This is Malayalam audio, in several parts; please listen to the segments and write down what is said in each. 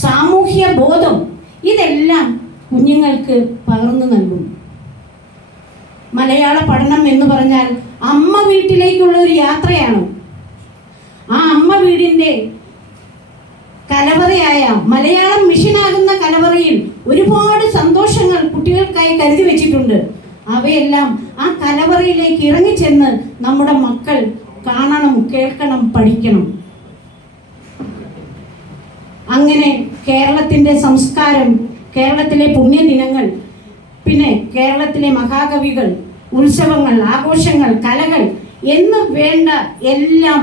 സാമൂഹ്യ ബോധം ഇതെല്ലാം കുഞ്ഞുങ്ങൾക്ക് പകർന്നു നൽകും. മലയാള പഠനം എന്ന് പറഞ്ഞാൽ അമ്മ വീട്ടിലേക്കുള്ള ഒരു യാത്രയാണ്. ആ അമ്മ വീടിൻ്റെ കലവറയായ മലയാളം മിഷനാകുന്ന കലവറയിൽ ഒരുപാട് സന്തോഷങ്ങൾ കുട്ടികൾക്കായി കരുതി വെച്ചിട്ടുണ്ട്. അവയെല്ലാം ആ കലവറയിലേക്ക് ഇറങ്ങിച്ചെന്ന് നമ്മുടെ മക്കൾ കാണണം, കേൾക്കണം, പഠിക്കണം. അങ്ങനെ കേരളത്തിൻ്റെ സംസ്കാരം, കേരളത്തിലെ പുണ്യദിനങ്ങൾ, പിന്നെ കേരളത്തിലെ മഹാകവികൾ, ഉത്സവങ്ങൾ, ആഘോഷങ്ങൾ, കലകൾ എന്ന് വേണ്ട എല്ലാം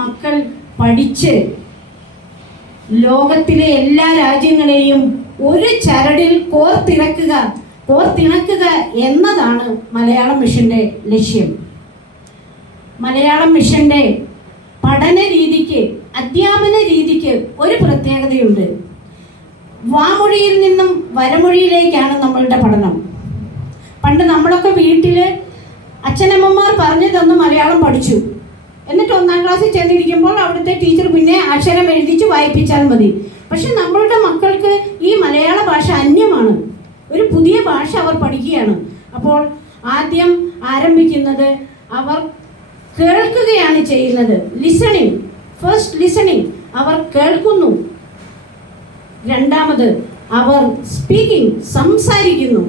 മക്കൾ പഠിച്ച് ലോകത്തിലെ എല്ലാ രാജ്യങ്ങളെയും ഒരു ചരടിൽ കോർത്തിണക്കുക എന്നതാണ് മലയാളം മിഷന്റെ ലക്ഷ്യം. മലയാളം മിഷന്റെ പഠന രീതിക്ക്, അധ്യാപന രീതിക്ക് ഒരു പ്രത്യേകതയുണ്ട്. വാമൊഴിയിൽ നിന്നും വരമൊഴിയിലേക്കാണ് നമ്മളുടെ പഠനം. പണ്ട് നമ്മളൊക്കെ വീട്ടിൽ അച്ഛനമ്മമാർ പറഞ്ഞു തന്ന് മലയാളം പഠിച്ചു. എന്നിട്ട് 1ാം ക്ലാസ്സിൽ ചെന്നിരിക്കുമ്പോൾ അവിടുത്തെ ടീച്ചർ പിന്നെ അക്ഷരം എഴുതിച്ച് വായിപ്പിച്ചാൽ മതി. പക്ഷെ നമ്മളുടെ മക്കൾക്ക് ഈ മലയാള ഭാഷ അന്യമാണ്. ഒരു പുതിയ ഭാഷ അവർ പഠിക്കുകയാണ്. അപ്പോൾ ആദ്യം ആരംഭിക്കുന്നത് അവർ കേൾക്കുകയാണ് ചെയ്യുന്നത്. ലിസണിങ്, ഫസ്റ്റ് ലിസണിങ്, അവർ കേൾക്കുന്നു. രണ്ടാമത് അവർ സ്പീക്കിംഗ്, സംസാരിക്കുന്നു.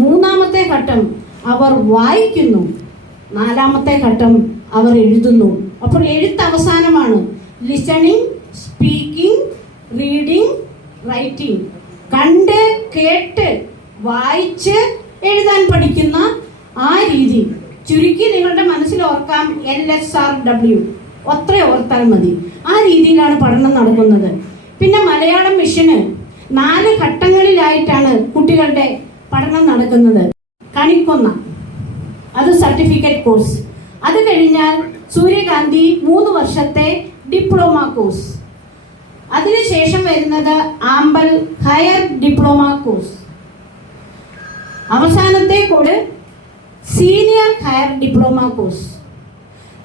മൂന്നാമത്തെ ഘട്ടം അവർ വായിക്കുന്നു. നാലാമത്തെ ഘട്ടം അവർ എഴുതുന്നു. അപ്പോൾ എഴുത്ത് അവസാനമാണ്. Listening, speaking, reading, writing. കണ്ട്, കേട്ട്, വായിച്ച് എഴുതാൻ പഠിക്കുന്ന ആ രീതി ചുരുക്കി നിങ്ങളുടെ മനസ്സിൽ ഓർക്കാം. LSRW, അത്ര ഓർത്താൽ മതി. ആ രീതിയിലാണ് പഠനം നടക്കുന്നത്. പിന്നെ മലയാളം മിഷന് 4 ഘട്ടങ്ങളിലായിട്ടാണ് കുട്ടികളുടെ പഠനം നടക്കുന്നത്. കണിക്കൊന്ന, അത് സർട്ടിഫിക്കറ്റ് കോഴ്സ്. അത് കഴിഞ്ഞാൽ സൂര്യകാന്തി 3 വർഷത്തെ ഡിപ്ലോമ കോഴ്സ്. അതിനുശേഷം വരുന്നത് ആമ്പൽ ഹയർ ഡിപ്ലോമ കോഴ്സ്. അവസാനത്തെ course senior higher diploma course.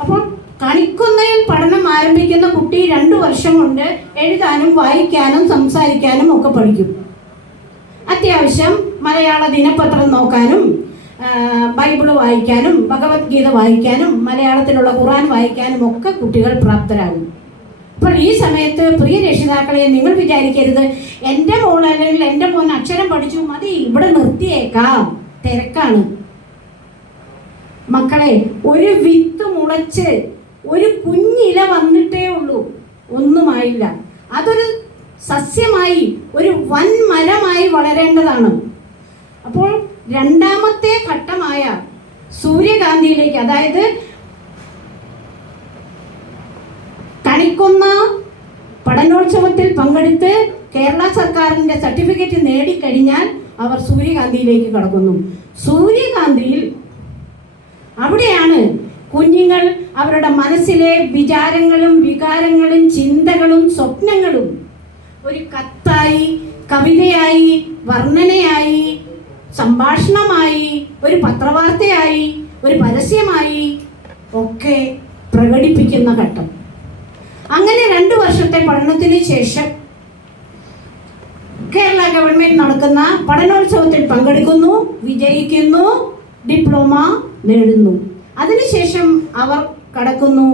അപ്പോൾ കണിക്കൊന്നയിൽ പഠനം ആരംഭിക്കുന്ന കുട്ടി 2 വർഷം കൊണ്ട് എഴുതാനും വായിക്കാനും സംസാരിക്കാനും ഒക്കെ പഠിക്കും. അത്യാവശ്യം മലയാള ദിനപത്രം നോക്കാനും ബൈബിള് വായിക്കാനും ഭഗവത്ഗീത വായിക്കാനും മലയാളത്തിലുള്ള ഖുർആൻ വായിക്കാനും ഒക്കെ കുട്ടികൾ പ്രാപ്തരാകും. അപ്പോൾ ഈ സമയത്ത് പ്രിയ രക്ഷിതാക്കളെ, നിങ്ങൾ വിചാരിക്കരുത് എൻ്റെ മോൾ അല്ലെങ്കിൽ എൻ്റെ മോൻ അക്ഷരം പഠിച്ചു മതി, ഇവിടെ നിർത്തിയേക്കാം, തിരക്കാണ്. മക്കളെ, ഒരു വിത്ത് മുളച്ച് ഒരു കുഞ്ഞില വന്നിട്ടേ ഉള്ളൂ, ഒന്നുമായില്ല. അതൊരു സസ്യമായി, ഒരു വൻ മരമായി വളരേണ്ടതാണ്. അപ്പോൾ രണ്ടാമത്തെ ഘട്ടമായ സൂര്യകാന്തിയിലേക്ക്, അതായത് കണിക്കൊന്ന പഠനോത്സവത്തിൽ പങ്കെടുത്ത് കേരള സർക്കാരിൻ്റെ സർട്ടിഫിക്കറ്റ് നേടിക്കഴിഞ്ഞാൽ അവർ സൂര്യകാന്തിയിലേക്ക് കടക്കുന്നു. സൂര്യകാന്തിയിൽ അവിടെയാണ് കുഞ്ഞുങ്ങൾ അവരുടെ മനസ്സിലെ വിചാരങ്ങളും വികാരങ്ങളും ചിന്തകളും സ്വപ്നങ്ങളും ഒരു കത്തായി, കവിതയായി, വർണ്ണനയായി, സംഭാഷണമായി, ഒരു പത്രവാർത്തയായി, ഒരു പരസ്യമായി ഒക്കെ പ്രകടിപ്പിക്കുന്ന ഘട്ടം. അങ്ങനെ 2 വർഷത്തെ പഠനത്തിന് ശേഷം കേരള ഗവൺമെന്റ് നടക്കുന്ന പഠനോത്സവത്തിൽ പങ്കെടുക്കുന്നു, വിജയിക്കുന്നു, ഡിപ്ലോമ നേടുന്നു. അതിനുശേഷം അവർ കടക്കുന്നു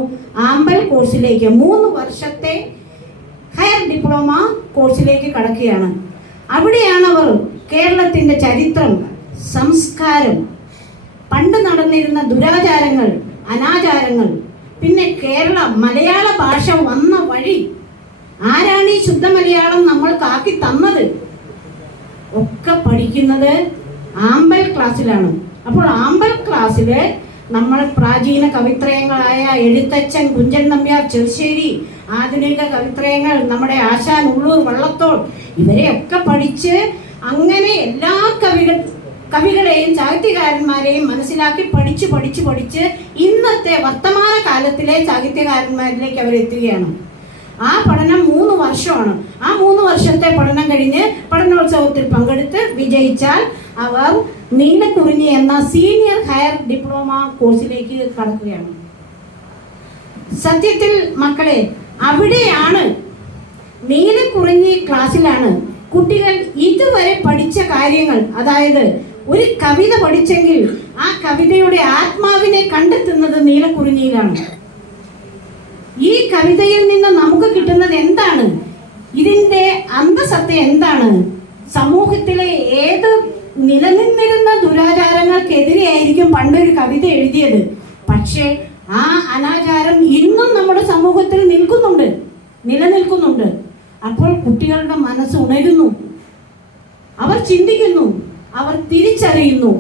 ആമ്പൽ കോഴ്സിലേക്ക്. 3 വർഷത്തെ ഹയർ ഡിപ്ലോമ കോഴ്സിലേക്ക് കടക്കുകയാണ്. അവിടെയാണ് അവർ കേരളത്തിൻ്റെ ചരിത്രം, സംസ്കാരം, പണ്ട് നടന്നിരുന്ന ദുരാചാരങ്ങൾ, അനാചാരങ്ങൾ, പിന്നെ മലയാള ഭാഷ വന്ന വഴി, ആരാണ് ഈ ശുദ്ധ മലയാളം നമ്മൾക്കാക്കി തന്നത്, ഒക്കെ പഠിക്കുന്നത് ആമ്പൽ ക്ലാസ്സിലാണ്. അപ്പോൾ ആമ്പൽ ക്ലാസ്സിൽ നമ്മൾ പ്രാചീന കവിത്രയങ്ങളായ എഴുത്തച്ഛൻ കുഞ്ചൻ നമ്പ്യാർ ചെറുശ്ശേരി, ആധുനിക കവിത്രയങ്ങൾ നമ്മുടെ ആശാൻ ഉള്ളൂർ വള്ളത്തോൾ, ഇവരെയൊക്കെ പഠിച്ച് അങ്ങനെ എല്ലാ കവികളെയും സാഹിത്യകാരന്മാരെയും മനസ്സിലാക്കി പഠിച്ച് ഇന്നത്തെ വർത്തമാന കാലത്തിലെ സാഹിത്യകാരന്മാരിലേക്ക് അവരെത്തുകയാണ്. ആ പഠനം 3 വർഷമാണ്. ആ 3 വർഷത്തെ പഠനം കഴിഞ്ഞ് പഠനോത്സവത്തിൽ പങ്കെടുത്ത് വിജയിച്ചാൽ അവർ നീലക്കുറിഞ്ഞി എന്ന സീനിയർ ഹയർ ഡിപ്ലോമ കോഴ്സിലേക്ക് കടക്കുകയാണ്. സത്യത്തിൽ മക്കളെ, അവിടെയാണ് നീലക്കുറിഞ്ഞി ക്ലാസ്സിലാണ് കുട്ടികൾ ഇതുവരെ പഠിച്ച കാര്യങ്ങൾ, അതായത് ഒരു കവിത പഠിച്ചെങ്കിൽ ആ കവിതയുടെ ആത്മാവിനെ കണ്ടെത്തുന്നത് നീലക്കുറിഞ്ഞിയിലാണ്. ഈ കവിതയിൽ നിന്ന് നമുക്ക് കിട്ടുന്നത് എന്താണ്? ഇതിന്റെ അന്തസത്ത എന്താണ്? സമൂഹത്തിലെ ഏത് നിലനിന്നിരുന്ന ദുരാചാരങ്ങൾക്കെതിരെയായിരിക്കും പണ്ടൊരു കവിത എഴുതിയത്. പക്ഷേ ആ അനാചാരം ഇന്നും നമ്മുടെ സമൂഹത്തിൽ നിലനിൽക്കുന്നുണ്ട്. അപ്പോൾ കുട്ടികളുടെ മനസ്സ് ഉണരുന്നു, അവർ ചിന്തിക്കുന്നു, അവർ തിരിച്ചറിയുന്നു.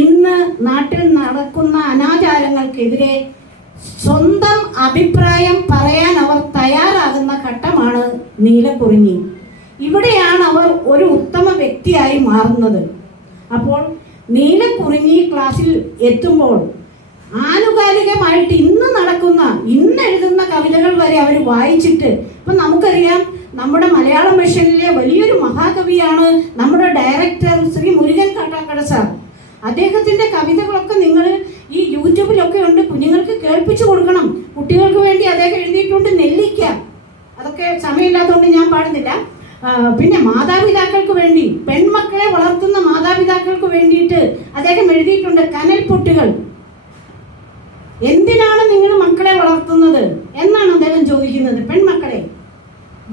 ഇന്ന് നാട്ടിൽ നടക്കുന്ന അനാചാരങ്ങൾക്കെതിരെ സ്വന്തം അഭിപ്രായം പറയാൻ അവർ തയ്യാറാകുന്ന ഘട്ടമാണ് നീലക്കുറിഞ്ഞി. ഇവിടെയാണ് അവർ ഒരു ഉത്തമ വ്യക്തിയായി മാറുന്നത്. അപ്പോൾ നീലക്കുറിഞ്ഞി ക്ലാസ്സിൽ എത്തുമ്പോൾ ആനുകാലികമായിട്ട് ഇന്ന് എഴുതുന്ന കവിതകൾ വരെ അവർ വായിച്ചിട്ട്, ഇപ്പം നമുക്കറിയാം നമ്മുടെ മലയാളം മിഷനിലെ വലിയൊരു മഹാകവിയാണ് നമ്മുടെ ഡയറക്ടർ ശ്രീ മുരുകൻ കാട്ടാക്കട സാർ. അദ്ദേഹത്തിൻ്റെ കവിതകളൊക്കെ നിങ്ങൾ ഈ യൂട്യൂബിലൊക്കെ ഉണ്ട്, കുഞ്ഞുങ്ങൾക്ക് കേൾപ്പിച്ചു കൊടുക്കണം. കുട്ടികൾക്ക് വേണ്ടി അദ്ദേഹം എഴുതിയിട്ടുണ്ട് നെല്ലിക്ക, അതൊക്കെ സമയമില്ലാത്തതുകൊണ്ട് ഞാൻ പാടുന്നില്ല. പിന്നെ മാതാപിതാക്കൾക്ക് വേണ്ടി, പെൺമക്കളെ വളർത്തുന്ന മാതാപിതാക്കൾക്ക് വേണ്ടിയിട്ട് അദ്ദേഹം എഴുതിയിട്ടുണ്ട് കനൽപ്പൊട്ടുകൾ. എന്തിനാണ് നിങ്ങൾ മക്കളെ വളർത്തുന്നത് എന്നാണ് അദ്ദേഹം ചോദിക്കുന്നത്. പെൺമക്കളെ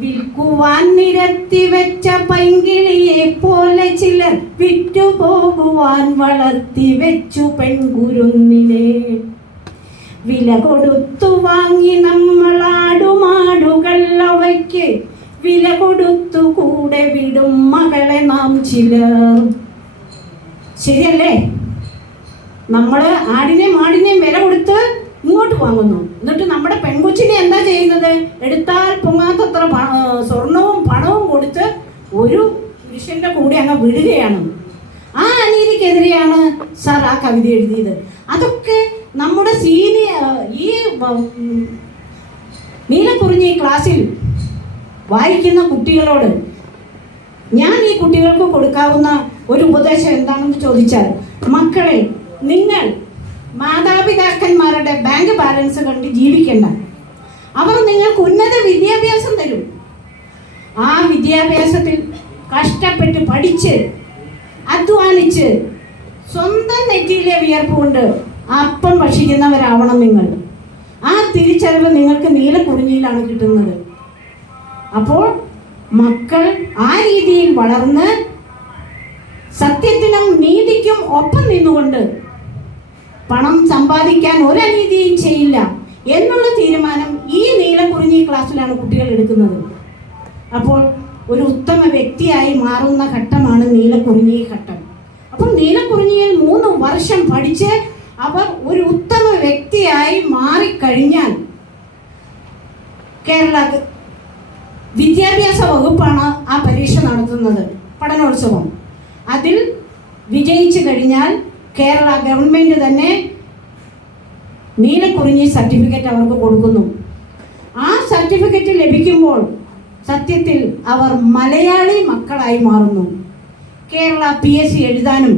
വിൽക്കുവാൻ നിരത്തി വെച്ച പൈങ്കിളിയെ പോലെ ചിലർ വിറ്റുപോകുവാൻ വളർത്തി വെച്ചു പെൺകുരുന്നിനെ. വില കൊടുത്തു വാങ്ങി നമ്മളാടുമാടുകൾ അവയ്ക്ക് വില കൊടുത്തു കൂടെ വിടും മകളെ നാം ചിലർ. ശരിയല്ലേ? നമ്മൾ ആടിനെയും മാടിനെയും വില കൊടുത്ത് ഇങ്ങോട്ട് വാങ്ങുന്നു. എന്നിട്ട് നമ്മുടെ പെൺകൊച്ചിനെ എന്താ ചെയ്യുന്നത്? എടുത്താൽ പൊങ്ങാത്തത്ര സ്വർണവും പണവും കൊടുത്ത് ഒരു പുരുഷന്റെ കൂടെ അങ്ങ് വിടുകയാണ്. ആ അനീതിക്കെതിരെയാണ് സാർ ആ കവിത എഴുതിയത്. അതൊക്കെ നമ്മുടെ ഈ നീലക്കുറിഞ്ഞി ക്ലാസ്സിൽ വായിക്കുന്ന കുട്ടികളോട് ഞാൻ ഈ കുട്ടികൾക്ക് കൊടുക്കാവുന്ന ഒരു ഉപദേശം എന്താണെന്ന് ചോദിച്ചാൽ, മക്കളെ, നിങ്ങൾ മാതാപിതാക്കന്മാരുടെ ബാങ്ക് ബാലൻസ് കണ്ട് ജീവിക്കേണ്ട. അവർ നിങ്ങൾക്ക് ഉന്നത വിദ്യാഭ്യാസം തരും. ആ വിദ്യാഭ്യാസത്തിൽ കഷ്ടപ്പെട്ട് പഠിച്ച് അധ്വാനിച്ച് സ്വന്തം നെറ്റിയിലെ വിയർപ്പ് കൊണ്ട് അപ്പം ഭക്ഷിക്കുന്നവരാവണം നിങ്ങൾ. ആ തിരിച്ചറിവ് നിങ്ങൾക്ക് നീലക്കുറിഞ്ഞിയിലാണ് കിട്ടുന്നത്. അപ്പോൾ മക്കൾ ആ രീതിയിൽ വളർന്ന് സത്യത്തിനും നീതിക്കും ഒപ്പം നിന്നുകൊണ്ട് പണം സമ്പാദിക്കാൻ ഒരനീതിയും ചെയ്യില്ല എന്നുള്ള തീരുമാനം ഈ നീലക്കുറിഞ്ഞി ക്ലാസ്സിലാണ് കുട്ടികൾ എടുക്കുന്നത്. അപ്പോൾ ഒരു ഉത്തമ വ്യക്തിയായി മാറുന്ന ഘട്ടമാണ് നീലക്കുറിഞ്ഞി ഘട്ടം. അപ്പോൾ നീലക്കുറിഞ്ഞിയിൽ 3 വർഷം പഠിച്ച് അവർ ഒരു ഉത്തമ വ്യക്തിയായി മാറിക്കഴിഞ്ഞാൽ കേരള വിദ്യാഭ്യാസ വകുപ്പാണ് ആ പരീക്ഷ നടത്തുന്നത്, പഠനോത്സവം. അതിൽ വിജയിച്ചു കഴിഞ്ഞാൽ കേരള ഗവൺമെൻറ് തന്നെ നീലക്കുറിഞ്ഞി സർട്ടിഫിക്കറ്റ് അവർക്ക് കൊടുക്കുന്നു. ആ സർട്ടിഫിക്കറ്റ് ലഭിക്കുമ്പോൾ സത്യത്തിൽ അവർ മലയാളി മക്കളായി മാറുന്നു. കേരള PSC എഴുതാനും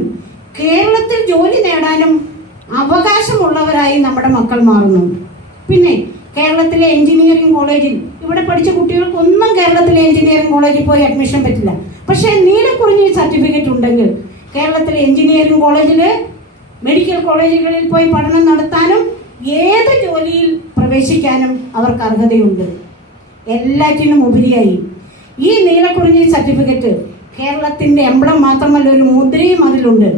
കേരളത്തിൽ ജോലി നേടാനും അവകാശമുള്ളവരായി നമ്മുടെ മക്കൾ മാറുന്നു. പിന്നെ കേരളത്തിലെ എഞ്ചിനീയറിംഗ് കോളേജിൽ ഇവിടെ പഠിച്ച കുട്ടികൾക്കൊന്നും കേരളത്തിലെ എഞ്ചിനീയറിംഗ് കോളേജിൽ പോയി അഡ്മിഷൻ പറ്റില്ല. പക്ഷേ നീലക്കുറിഞ്ഞി സർട്ടിഫിക്കറ്റ് ഉണ്ടെങ്കിൽ കേരളത്തിലെ എഞ്ചിനീയറിംഗ് കോളേജിൽ, മെഡിക്കൽ കോളേജുകളിൽ പോയി പഠനം നടത്താനും ഏത് ജോലിയിൽ പ്രവേശിക്കാനും അവർക്ക് അർഹതയുണ്ട്. എല്ലാറ്റിനും ഉപരിയായി ഈ നീലക്കുറിഞ്ഞി സർട്ടിഫിക്കറ്റ് കേരളത്തിൻ്റെ എംബ്ലം മാത്രമല്ല, ഒരു മുദ്രയും അതിലുണ്ട്.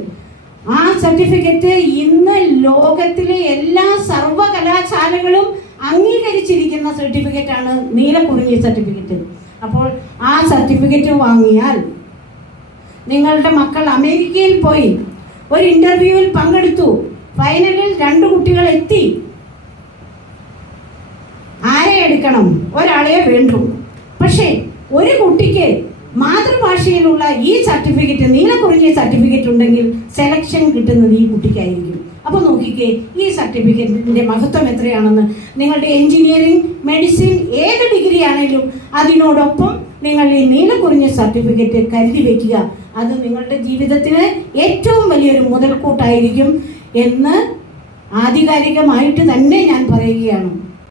ആ സർട്ടിഫിക്കറ്റ് ഇന്ന് ലോകത്തിലെ എല്ലാ സർവകലാശാലകളും അംഗീകരിച്ചിരിക്കുന്ന സർട്ടിഫിക്കറ്റാണ് നീലക്കുറിഞ്ഞി സർട്ടിഫിക്കറ്റ്. അപ്പോൾ ആ സർട്ടിഫിക്കറ്റ് വാങ്ങിയാൽ നിങ്ങളുടെ മക്കൾ അമേരിക്കയിൽ പോയി ഒരു ഇൻ്റർവ്യൂവിൽ പങ്കെടുത്തു, ഫൈനലിൽ 2 കുട്ടികൾ എത്തി. ആരെ എടുക്കണം? ഒരാളെ വേണ്ടു. പക്ഷേ ഒരു കുട്ടിക്ക് മാതൃഭാഷയിലുള്ള ഈ സർട്ടിഫിക്കറ്റ്, നീലക്കുറിഞ്ഞി സർട്ടിഫിക്കറ്റ് ഉണ്ടെങ്കിൽ സെലക്ഷൻ കിട്ടുന്നത് ഈ കുട്ടിക്കായിരിക്കും. അപ്പോൾ നോക്കിക്കേ ഈ സർട്ടിഫിക്കറ്റിൻ്റെ മഹത്വം എത്രയാണെന്ന്. നിങ്ങളുടെ എഞ്ചിനീയറിംഗ്, മെഡിസിൻ, ഏത് ഡിഗ്രി ആണെങ്കിലും അതിനോടൊപ്പം നിങ്ങൾ ഈ നീലക്കുറിഞ്ഞി സർട്ടിഫിക്കറ്റ് കരുതി വയ്ക്കുക. അത് നിങ്ങളുടെ ജീവിതത്തിന് ഏറ്റവും വലിയൊരു മുതൽക്കൂട്ടായിരിക്കും എന്ന് ആധികാരികമായിട്ട് തന്നെ ഞാൻ പറയുകയാണ്.